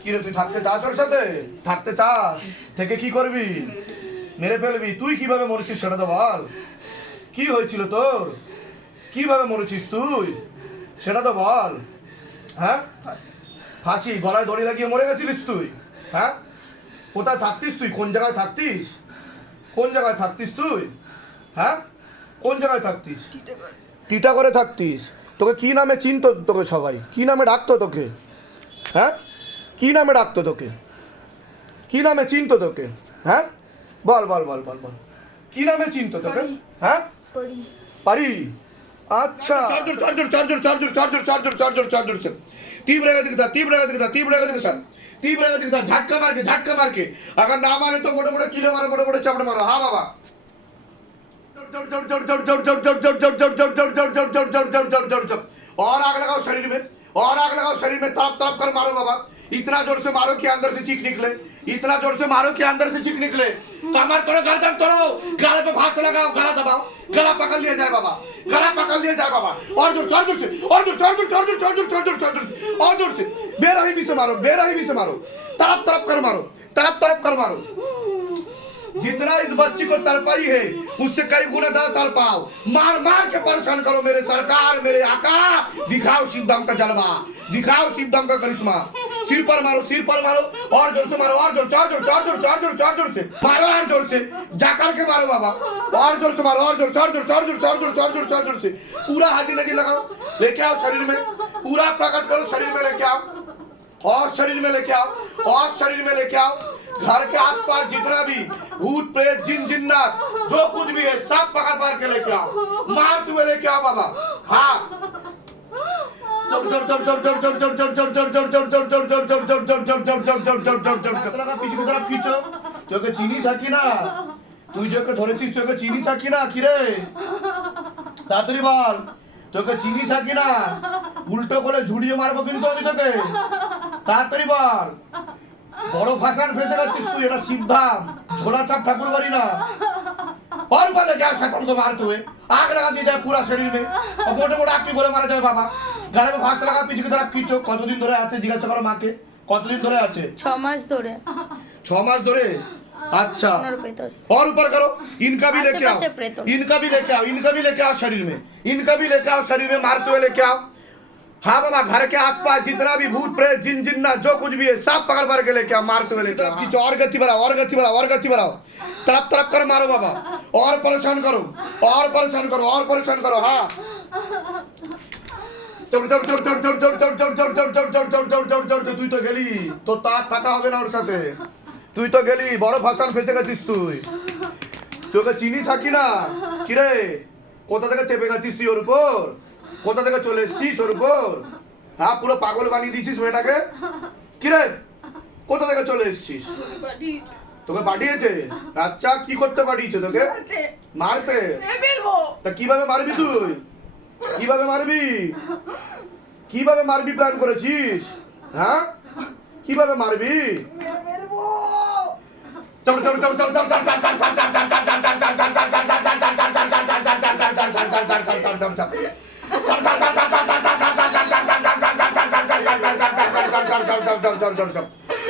কি রে তুই থাকতে চাস ওর সাথে? থাকতে চাস? থেকে কি করবি? মেরে ফেলবি? তুই কিভাবে মরেছিস সেটা তো বল। কি হয়েছিল তোর? কিভাবে মরেছিস তুই সেটা তো বল। হ্যাঁ, ফাঁসি গলায় দড়ি লাগিয়ে মরে গেছিলিস তুই? হ্যাঁ, কোথায় থাকতিস তুই? কোন জায়গায় থাকতিস? কোন জায়গায় থাকতিস তুই? হ্যাঁ, কোন জায়গায় থাকতিস? টিটাগড়ে থাকতিস। তোকে কি নামে চিনতো? তোকে সবাই কি নামে ডাকতো তোকে? হ্যাঁ, কি নামে ডাকতো তোকে? কি নামে চিনতো তোকে? হ্যাঁ, বল বল বল বল বল, কি নামে চিনতো তোকে? হ্যাঁ, পারি। अच्छा charger charger charger charger charger charger charger charger से तीव्र गति के साथ तीव्र गति के साथ तीव्र गति के साथ तीव्र गति के साथ झटका मार के अगर ना मारे तो मोटे मोटे कीले मारो, मोटे मोटे चपड़ मारो। हाँ बाबा, और आग लगाओ शरीर में, और आग लगाओ शरीर में, तड़प तड़प कर मारो बाबा। इतना जोर से मारो कि अंदर से चीख निकले, इतना जोर से मारो कि अंदर से चीख निकले। कमर तोड़ो, गर्दन तोड़ो, गले पे भाग लगाओ, गला दबाओ, गला पकड़ लिया जाए बाबा, गला पकड़ लिया जाए बाबा। और जोर से, और जोर से, और जोर से, और जोर से, और जोर से, और जोर से, और जोर से, और जोर से, और जोर से, बेरहमी से मारो, बेरहमी से मारो, तड़प तड़प कर मारो, तड़प तड़प कर मारो। जितना इस बच्ची को तड़पाई है उससे कई गुना ज्यादा तड़पाओ, मार मार के परेशान करो मेरे सरकार, मेरे आका। दिखाओ शिवधाम का जलवा, दिखाओ शिवधाम का करिश्मा। सिर पर मारो, सिर पर मारो, और जोर से मारो, और जोर से, और जोर से, और जोर से, और जोर से, और जोर से मारो, और जोर से जाकर के मारो बाबा, और जोर से मारो, और जोर से, और जोर से, और जोर से, और जोर से, और जोर से, और जोर से पूरा हाथी नदी लगाओ, लेके आओ शरीर में, पूरा प्रकट करो शरीर में, लेके आओ, और शरीर में लेके आओ, और शरीर में लेके आओ। घर के आसपास जितना भी भूत प्रेत जिन जिन्नात जो कुछ भी है सब पकड़ पार के लेके आओ, मारते हुए लेके आओ बाबा। हाँ, खींचो। তোকে চিনিস কি না? তুই যাকে ধরেছিস তোকে চিনিস কি না? কি রে তাড়াতাড়ি বল, তোকে চিনিস কি না? উল্টো করে ঝুড়িয়ে মারবো কিন্তু আমি তোকে, তাড়াতাড়ি বল। বড় ভাষার ফেসে গেছিস তুই, এটা শিবধাম, ঝোলা চাপ ঠাকুর বাড়ি না। और बोले क्या शैतान को मारते हुए आग लगा दी जाए पूरा शरीर में, और मोटे मोटे आग की गोले मारा जाए बाबा। गले में फांस लगा, पीछे की तरफ खींचो। কতদিন ধরে আছে জিজ্ঞাসা করো মাকে, কতদিন ধরে আছে? 6 मास ধরে। 6 मास धरे? अच्छा, और ऊपर करो। इनका भी लेके आओ, इनका भी लेके आओ, इनका भी लेके आओ शरीर में, इनका भी लेके आओ शरीर में, मारते हुए लेके आओ। हाँ बाबा, घर के आसपास जितना भी भूत प्रेत जिन जिन्ना जो कुछ भी है सब पकड़ पकड़ के लेके आओ, मारते हुए लेके आओ। और गति बढ़ाओ, और गति बढ़ाओ, और गति बढ़ाओ, तरफ तरफ कर मारो बाबा, और परेशान करो, और परेशान करो, और परेशान करो। हाँ, তুই তো গেলি, তো তার থাকা হবে না ওর সাথে। তুই তো গেলি, বড় ভাষণ ফেসে গেছিস তুই। তোকে চিনিস কি না? কি রে, কোথা থেকে চেপে গেছিস তুই ওর উপর? কোথা থেকে চলে এসছিস ওর উপর? হ্যাঁ, পুরো পাগল বানিয়ে দিছিস মেয়েটাকে। কি রে, কোথা থেকে চলে এসছিস? তোকে পাঠিয়েছে? আচ্ছা, কি করতে পাঠিয়েছে তোকে? মারতে। তা কিভাবে মারবি তুই? কিভাবে মারবি? কিভাবে মারবি প্ল্যান করেছিস? হ্যাঁ, কিভাবে মারবি?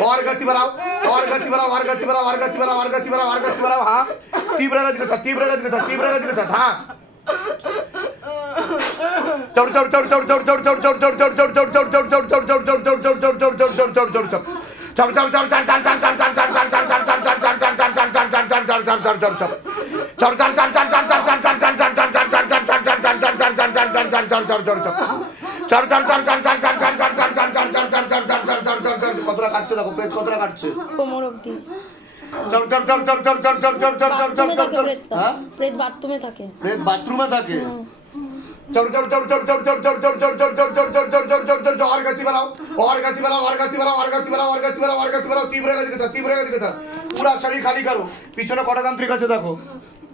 और गति बढ़ाओ, और गति बढ़ाओ, और गति बढ़ाओ, और गति बढ़ाओ, और गति बढ़ाओ, और गति बढ़ाओ। हाँ, तीव्र गति के साथ, तीव्र गति के साथ, तीव्र गति के साथ। हाँ, কতটা কাটছে দেখো, প্রেত কতটা কাটছে কোমর অবধি। প্রেত বাথরুমে থাকে, প্রেত বাথরুমে থাকে। और गति बढ़ाओ, और गति बढ़ाओ, और गति बढ़ाओ, और गति बढ़ाओ, और गति बढ़ाओ, और गति बढ़ाओ। तीव्र गति के साथ, तीव्र गति के साथ पूरा शरीर खाली करो। পিছনে কটা তান্ত্রিক আছে দেখো?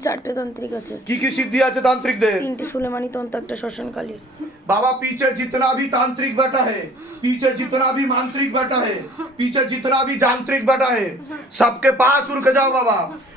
4টে তান্ত্রিক আছে। কি কি সিদ্ধি আছে তান্ত্রিকদের? 3টে সুলেমানি তন্ত্র, একটা শ্মশানকালী। बाबा पीछे जितना भी तांत्रिक बैठा है, पीछे जितना भी मांत्रिक बैठा है, पीछे जितना भी जांत्रिक बैठा है, सबके पास रुक जाओ बाबा,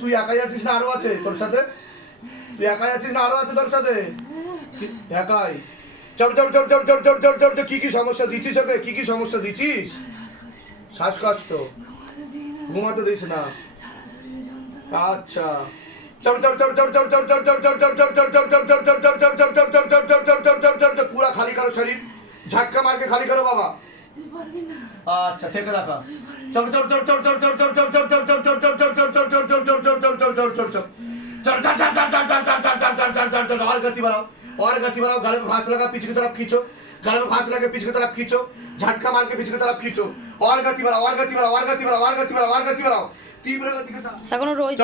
তুই একাই আছিস না আরো আছে তোর সাথে? তুই একাই আছিস না আরো আছে তোর সাথে? একাই। কি কি সমস্যা দিচ্ছিস ওকে? কি কি সমস্যা দিচ্ছিস? শ্বাসকষ্ট, ঘুমাতে দিস না। আচ্ছা, पूरा खाली करो शरीर, झटका मार के खाली करो बाबा। अच्छा ठीक है रखा। और गति बढ़ाओ, और गति बढ़ाओ। गले में फांस लगा, पीछे की तरफ खींचो। गले में फांस लगा, पीछे की तरफ खींचो। झटका मार के पीछे की तरफ खींचो। और गति बढ़ाओ, और गति बढ़ाओ, और गति बढ़ाओ, और गति बढ़ाओ, और गति बढ़ाओ। तीव्र गति के साथ। এখনো রয়েছে।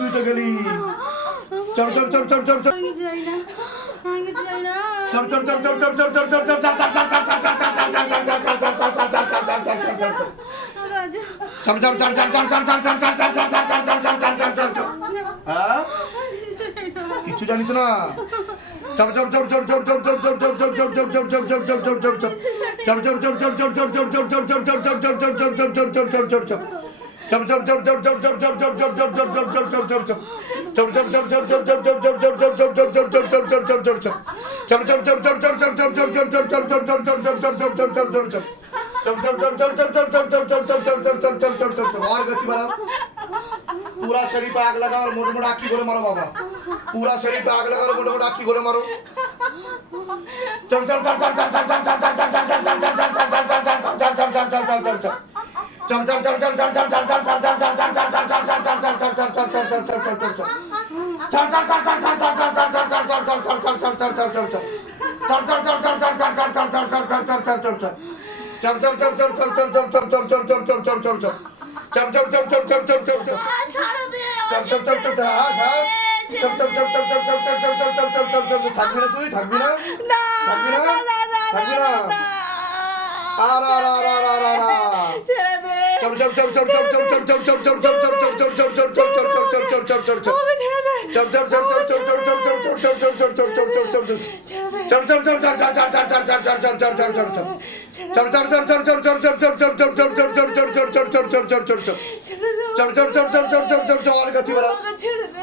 তুই তো গেলি। কিচ্ছু জানিস না। पूरा शरीर पे आग लगा और मोटे मोटे आँखी गोले मारो बाबा। पूरा शरीर पे आग लगा और मोटे मोटे आँखी गोले मारो।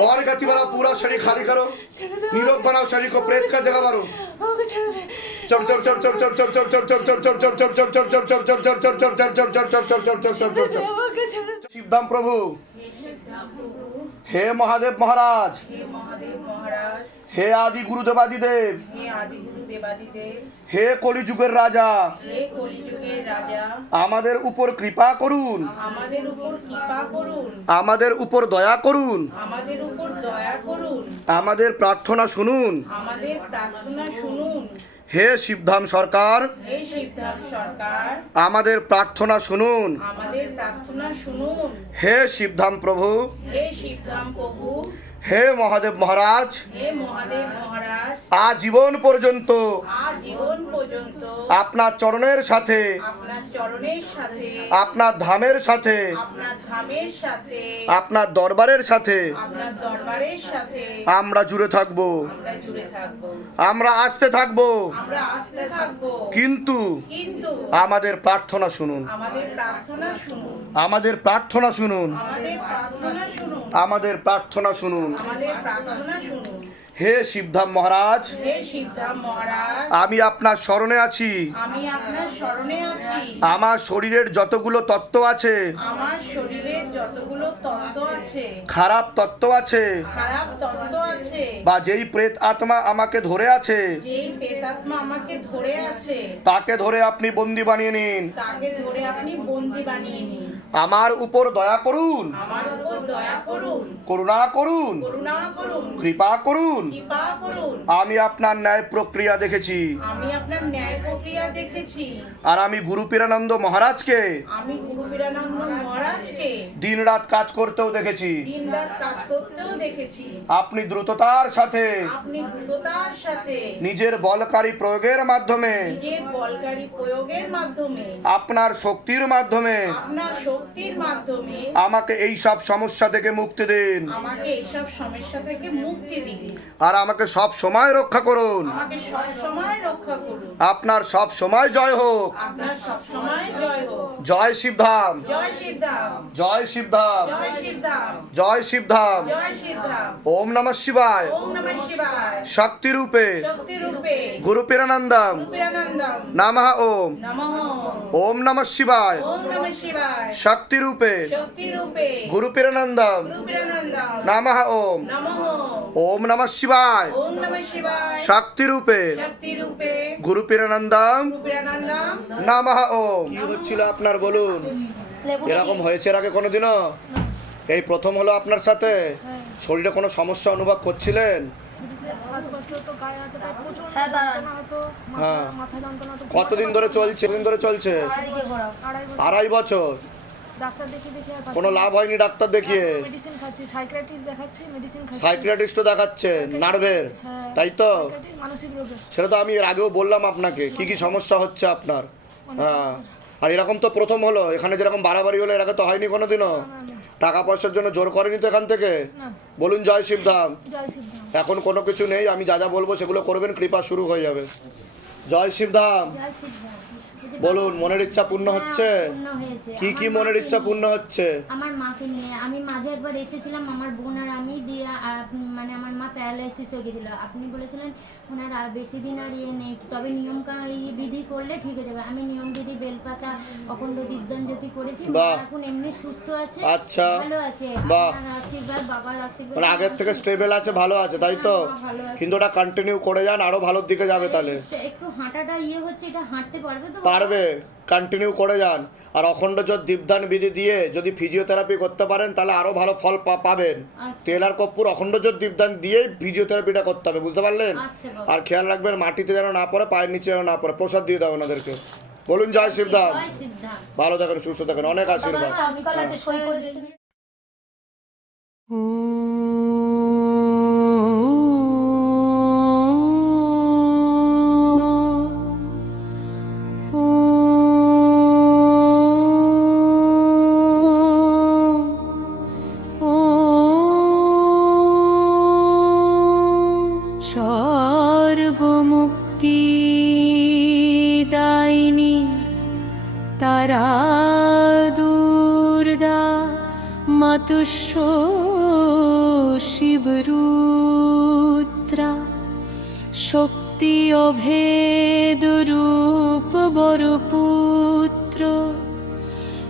और गति बढ़ाओ, पूरा शरीर खाली करो, निरोग बनाओ शरीर को, प्रेत का जगह मारो। शिवधाम प्रभु, हे महादेव महाराज, हे आदि गुरुदेवादिदेव, হে কলিযুগের রাজা, আমাদের উপর কৃপা করুন, আমাদের উপর দয়া করুন, আমাদের প্রার্থনা শুনুন। হে শিবধাম সরকার, আমাদের প্রার্থনা শুনুন। হে শিবধাম প্রভু, হে মহাদেব মহারাজ, আজীবন পর্যন্ত আপনার চরণের সাথে, আপনার ধামের সাথে, আপনার দরবারের সাথে আমরা জুড়ে থাকব, আমরা আসতে থাকব, কিন্তু আমাদের প্রার্থনা শুনুন, আমাদের প্রার্থনা শুনুন, আমাদের প্রার্থনা শুনুন। হে শিবধাম মহারাজ, আমি আপনার শরণে আছি। আমার শরীরের যতগুলো তত্ত্ব আছে, খারাপ তত্ত্ব আছে, বা যেই প্রেত আত্মা আমাকে ধরে আছে, তাকে ধরে আপনি বন্দী বানিয়ে নিন। আমার উপর দয়া করুন, আমার উপর দয়া করুন, করুণা করুন, করুণা করুন, কৃপা করুন। কৃপা করুন। আমি আপনার ন্যায় প্রক্রিয়া দেখেছি, আমি আপনার ন্যায় প্রক্রিয়া দেখেছি। আর আমি গুরু পীরানন্দ মহারাজকে আমি গুরু বীরানন্দ মহারাজকে দিনরাত কাজ করতেও দেখেছি। দিনরাত কাজ করতেও দেখেছি। আপনি দ্রুততার সাথে আপনি দ্রুততার সাথে নিজের বলকারী প্রয়োগের মাধ্যমে, নিজের বলকারী প্রয়োগের মাধ্যমে, আপনার শক্তির মাধ্যমে আপনার শক্তির মাধ্যমে আমাকে এই সব সমস্যা থেকে মুক্তি দিন, আমাকে এইসব সমস্যা থেকে মুক্তি দিন। আর আমাকে সব সময় রক্ষা করুন। আমাকে সব সময় রক্ষা করুন। আপনার সব সময় জয় হোক। আপনার সব সময় জয় হোক। জয় শিবধাম, জয় শিবধাম, জয় শিবধাম, জয় শিবধাম, জয় শিবধাম। জয় শিবধাম। ওম নমঃ শিবায়। ওম নমঃ শিবায়। শক্তি রূপে শক্তি রূপে গুরু পীরানন্দম রূপিরানন্দম নমঃ ওম। নমঃ। ওম নমঃ শিবায়। ওম নমঃ শিবায়। শক্তি রূপে শক্তি রূপে গুরু পীরানন্দম রূপিরানন্দম নমঃ ওম। নমঃ। ওম নমঃ শিবায়। ওম নমঃ শিবায়। শক্তি রূপে শক্তি রূপে গুরু পীরানন্দম রূপিরানন্দম নমঃ ওম। কি হচ্ছিল আপনার বলুন? এরকম হয়েছে এর আগে কোনোদিনও? এই প্রথম হলো আপনার সাথে? শরীরে কোনো সমস্যা অনুভব করছিলেন? শ্বাসকষ্ট হতো, গায়ে হাতে পায়ে প্রচন্ড হ্যাঁ, দাঁড়ান। যন্ত্রণা হতো, হ্যাঁ। মাথা যন্ত্রণা হতো। কতদিন ধরে চলছে? কতদিন ধরে চলছে? আড়াই 2.5 বছর বছর। ডাক্তার দেখিয়ে দেখিয়ে আর কোনো লাভ হয়নি ডাক্তার দেখিয়ে? মেডিসিন খাচ্ছি, সাইকিয়াট্রিস্ট দেখাচ্ছি, মেডিসিন খাচ্ছি। সাইকিয়াট্রিস্টও দেখাচ্ছে নার্ভের, হ্যাঁ। তাই তো? সাইকিয়াট্রিস্ট, মানসিক রোগের। সেটা তো আমি এর আগেও বললাম আপনাকে কি কি সমস্যা হচ্ছে আপনার। হ্যাঁ, আর এরকম তো প্রথম হলো। এখানে যেরকম বাড়াবাড়ি হলো এর আগে তো হয়নি কোনোদিনও। টাকা পয়সার জন্য জোর করেনি তো এখান থেকে? না, বলুন জয় শিবধাম। জয় শিবধাম। এখন কোনো কিছু নেই, আমি যা যা বলবো সেগুলো করবেন, কৃপা শুরু হয়ে যাবে। জয় শিবধাম। জয় শিবধাম। বলুন, মনের ইচ্ছা পূর্ণ হচ্ছে? পূর্ণ হয়েছে। কি কি আমার মনের মাকে ইচ্ছা নিয়ে- পূর্ণ হচ্ছে? আমার মাকে নিয়ে আমি মাঝে একবার এসেছিলাম, আমার বোন আর আমি দিয়ে মানে আমার মা প্যারালাইসিস হয়ে গেছিলো। আপনি বলেছিলেন ওনার আর বেশি দিন আর ইয়ে নেই, তবে নিয়ম বিধি করলে ঠিক হয়ে যাবে। আমি নিয়ম বিধি বেলপাতা অখণ্ড দীপদাঞ্জলি করেছি। মা বাহ। এখন এমনি সুস্থ আছে, আচ্ছা। ভালো আছে। বাহ। আপনার আশীর্বাদ, বাবার আশীর্বাদ। মানে আগের থেকে স্টেবল আছে, ভালো আছে, তাই তো? হ্যাঁ, ভালো আছে। কিন্তু ওটা কন্টিনিউ করে যান, আরো ভালোর দিকে যাবে তাহলে। একটু হাঁটাটা ইয়ে হচ্ছে, এটা হাঁটতে পারবে তো? পারবে, কন্টিনিউ করে যান। আর অখণ্ড জ্যোত দীপদান বিধি দিয়ে যদি ফিজিওথেরাপি করতে পারেন তাহলে আরো ভালো ফল পাবেন। আচ্ছা। তেল আর কর্পূর অখণ্ড জ্যোত দীপদান দিয়ে ফিজিওথেরাপিটা করতে হবে, বুঝতে পারলেন? আচ্ছা বাবা। আর খেয়াল রাখবেন মাটিতে যেন না পড়ে, পায়ের নিচে যেন না পড়ে। প্রসাদ দিয়ে দাও ওনাদেরকে। বলুন জয় শিবধাম। জয় শিবধাম। ভালো থাকেন, সুস্থ থাকেন, অনেক আশীর্বাদ। বাবা, অঙ্কল আছে, সই করিস তুমি। সর্বমুক্তিদায়িনী তারা দুর্গা মাতুস্য শিবরুদ্রা শক্তি অভেদ রূপ বরপুত্র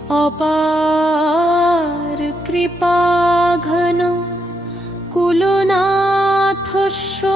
অপার কৃপা ঘন কুলনাথস্য